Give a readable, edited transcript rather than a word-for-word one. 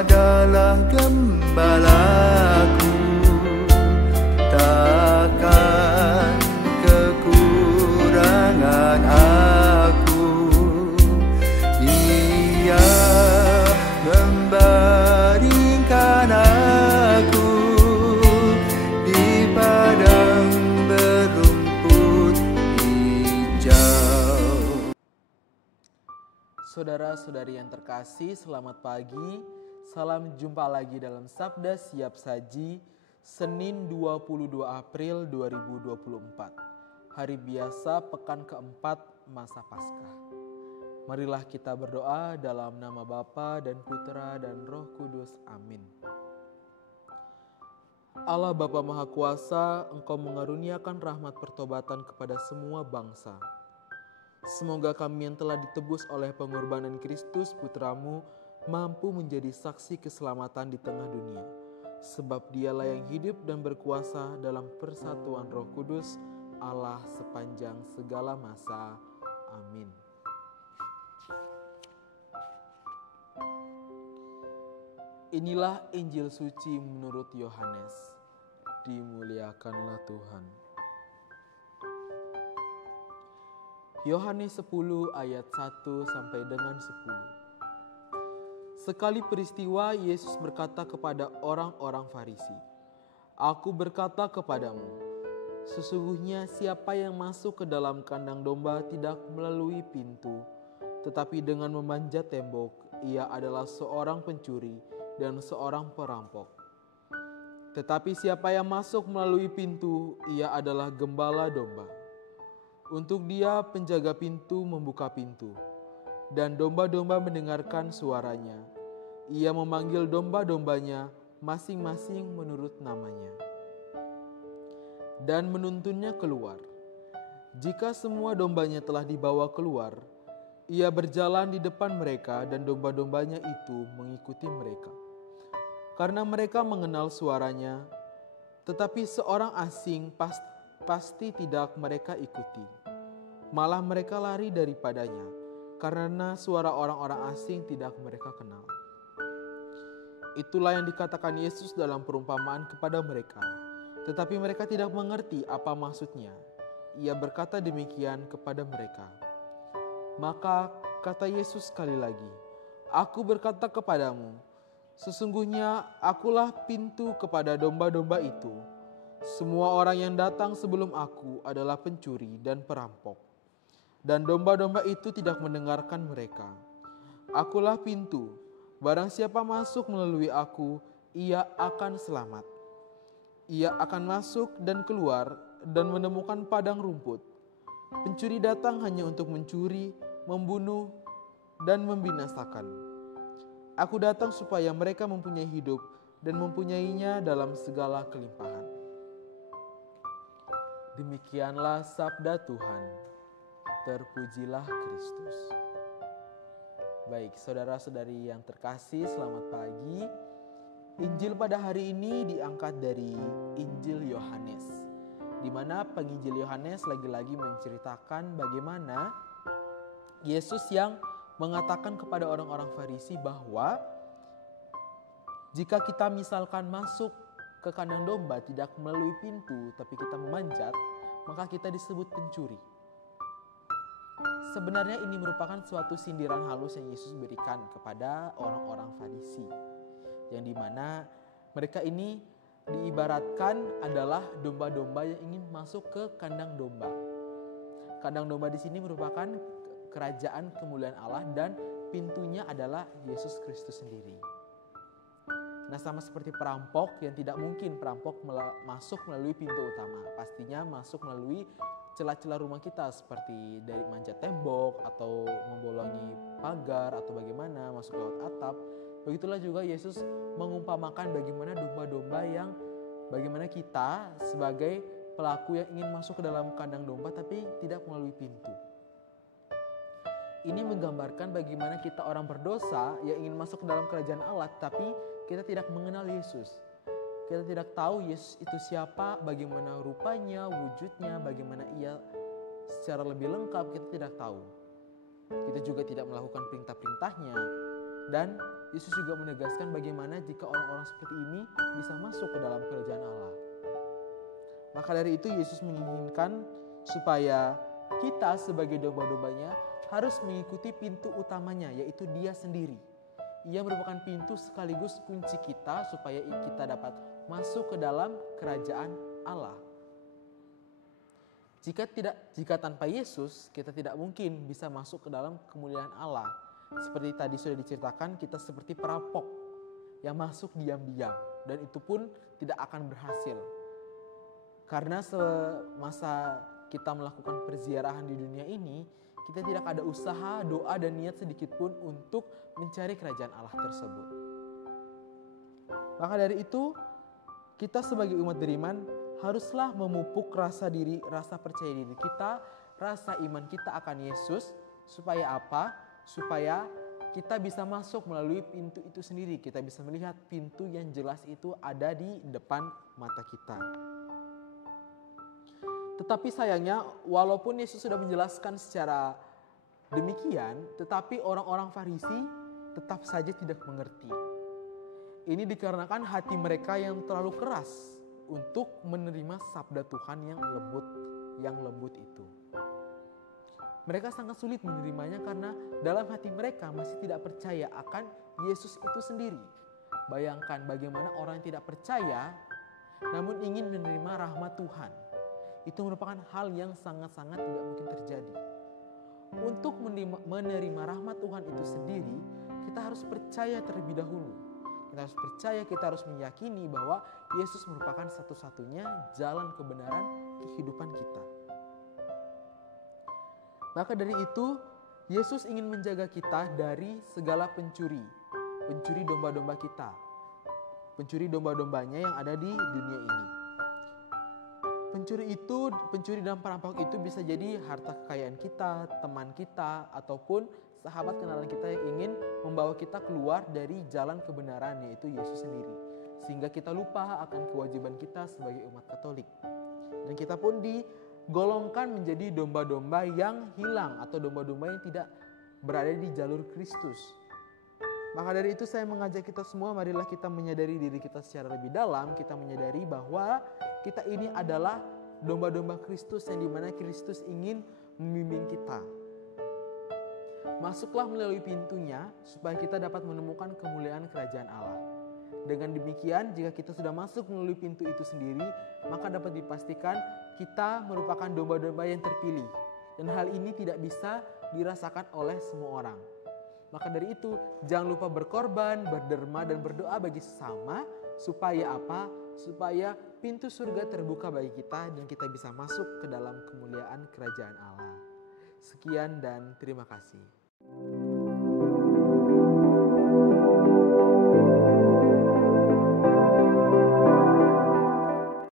adalah gembalaku, takkan kekurangan aku. Ia membaringkan aku di padang berumput hijau. Saudara-saudari yang terkasih, selamat pagi. Salam jumpa lagi dalam Sabda Siap Saji, Senin 22 April 2024. Hari biasa pekan keempat masa Paskah. Marilah kita berdoa dalam nama Bapa dan Putra dan Roh Kudus. Amin. Allah Bapa Maha Kuasa, Engkau mengaruniakan rahmat pertobatan kepada semua bangsa. Semoga kami yang telah ditebus oleh pengorbanan Kristus Putramu mampu menjadi saksi keselamatan di tengah dunia. Sebab Dialah yang hidup dan berkuasa dalam persatuan Roh Kudus, Allah sepanjang segala masa. Amin. Inilah Injil suci menurut Yohanes. Dimuliakanlah Tuhan. Yohanes 10 ayat 1 sampai dengan 10. Sekali peristiwa Yesus berkata kepada orang-orang Farisi, "Aku berkata kepadamu, sesungguhnya siapa yang masuk ke dalam kandang domba tidak melalui pintu, tetapi dengan memanjat tembok, ia adalah seorang pencuri dan seorang perampok. Tetapi siapa yang masuk melalui pintu, ia adalah gembala domba. Untuk dia penjaga pintu membuka pintu, dan domba-domba mendengarkan suaranya. Ia memanggil domba-dombanya masing-masing menurut namanya, dan menuntunnya keluar. Jika semua dombanya telah dibawa keluar, ia berjalan di depan mereka dan domba-dombanya itu mengikuti mereka. Karena mereka mengenal suaranya, tetapi seorang asing pasti tidak mereka ikuti. Malah mereka lari daripadanya, karena suara orang-orang asing tidak mereka kenal." Itulah yang dikatakan Yesus dalam perumpamaan kepada mereka. Tetapi mereka tidak mengerti apa maksudnya. Ia berkata demikian kepada mereka. Maka kata Yesus sekali lagi, "Aku berkata kepadamu, sesungguhnya akulah pintu kepada domba-domba itu. Semua orang yang datang sebelum aku adalah pencuri dan perampok, dan domba-domba itu tidak mendengarkan mereka. Akulah pintu, barang siapa masuk melalui aku, ia akan selamat. Ia akan masuk dan keluar dan menemukan padang rumput. Pencuri datang hanya untuk mencuri, membunuh, dan membinasakan. Aku datang supaya mereka mempunyai hidup dan mempunyainya dalam segala kelimpahan." Demikianlah sabda Tuhan. Terpujilah Kristus. Baik, saudara-saudari yang terkasih, selamat pagi. Injil pada hari ini diangkat dari Injil Yohanes, di mana penginjil Yohanes lagi-lagi menceritakan bagaimana Yesus yang mengatakan kepada orang-orang Farisi bahwa jika kita misalkan masuk ke kandang domba tidak melalui pintu, tapi kita memanjat, maka kita disebut pencuri. Sebenarnya ini merupakan suatu sindiran halus yang Yesus berikan kepada orang-orang Farisi, yang dimana mereka ini diibaratkan adalah domba-domba yang ingin masuk ke kandang domba. Kandang domba di sini merupakan kerajaan kemuliaan Allah dan pintunya adalah Yesus Kristus sendiri. Nah, sama seperti perampok yang tidak mungkin perampok masuk melalui pintu utama, pastinya masuk melalui celah-celah rumah kita seperti dari manjat tembok atau membolongi pagar atau bagaimana masuk lewat atap. Begitulah juga Yesus mengumpamakan bagaimana domba-domba yang bagaimana kita sebagai pelaku yang ingin masuk ke dalam kandang domba tapi tidak melalui pintu. Ini menggambarkan bagaimana kita orang berdosa yang ingin masuk ke dalam kerajaan Allah tapi kita tidak mengenal Yesus. Kita tidak tahu Yesus itu siapa, bagaimana rupanya, wujudnya, bagaimana ia secara lebih lengkap, kita tidak tahu. Kita juga tidak melakukan perintah-perintahnya dan Yesus juga menegaskan bagaimana jika orang-orang seperti ini bisa masuk ke dalam kerajaan Allah. Maka dari itu Yesus menginginkan supaya kita sebagai domba-dombanya harus mengikuti pintu utamanya, yaitu Dia sendiri. Ia merupakan pintu sekaligus kunci kita supaya kita dapat masuk ke dalam kerajaan Allah. Jika tanpa Yesus, kita tidak mungkin bisa masuk ke dalam kemuliaan Allah. Seperti tadi sudah diceritakan, kita seperti perampok yang masuk diam-diam, dan itu pun tidak akan berhasil. Karena semasa kita melakukan perziarahan di dunia ini, kita tidak ada usaha, doa, dan niat sedikit pun untuk mencari kerajaan Allah tersebut. Maka dari itu, kita sebagai umat beriman haruslah memupuk rasa percaya diri kita, rasa iman kita akan Yesus. Supaya apa? Supaya kita bisa masuk melalui pintu itu sendiri. Kita bisa melihat pintu yang jelas itu ada di depan mata kita. Tetapi sayangnya, walaupun Yesus sudah menjelaskan secara demikian, tetapi orang-orang Farisi tetap saja tidak mengerti. Ini dikarenakan hati mereka yang terlalu keras untuk menerima sabda Tuhan yang lembut itu. Mereka sangat sulit menerimanya karena dalam hati mereka masih tidak percaya akan Yesus itu sendiri. Bayangkan bagaimana orang yang tidak percaya namun ingin menerima rahmat Tuhan. Itu merupakan hal yang sangat-sangat tidak mungkin terjadi. Untuk menerima rahmat Tuhan itu sendiri, kita harus percaya terlebih dahulu. Kita harus percaya, kita harus meyakini bahwa Yesus merupakan satu-satunya jalan kebenaran kehidupan kita. Maka dari itu, Yesus ingin menjaga kita dari segala pencuri domba-domba kita, pencuri domba-dombanya yang ada di dunia ini. Pencuri dan perampok itu bisa jadi harta kekayaan kita, teman kita, ataupun sahabat kenalan kita yang ingin membawa kita keluar dari jalan kebenaran, yaitu Yesus sendiri. Sehingga kita lupa akan kewajiban kita sebagai umat Katolik. Dan kita pun digolongkan menjadi domba-domba yang hilang atau domba-domba yang tidak berada di jalur Kristus. Maka dari itu saya mengajak kita semua, marilah kita menyadari diri kita secara lebih dalam. Kita menyadari bahwa kita ini adalah domba-domba Kristus yang dimana Kristus ingin membimbing kita. Masuklah melalui pintunya supaya kita dapat menemukan kemuliaan kerajaan Allah. Dengan demikian, jika kita sudah masuk melalui pintu itu sendiri, maka dapat dipastikan kita merupakan domba-domba yang terpilih. Dan hal ini tidak bisa dirasakan oleh semua orang. Maka dari itu, jangan lupa berkorban, berderma, dan berdoa bagi sesama. Supaya apa? Supaya pintu surga terbuka bagi kita dan kita bisa masuk ke dalam kemuliaan kerajaan Allah. Sekian dan terima kasih.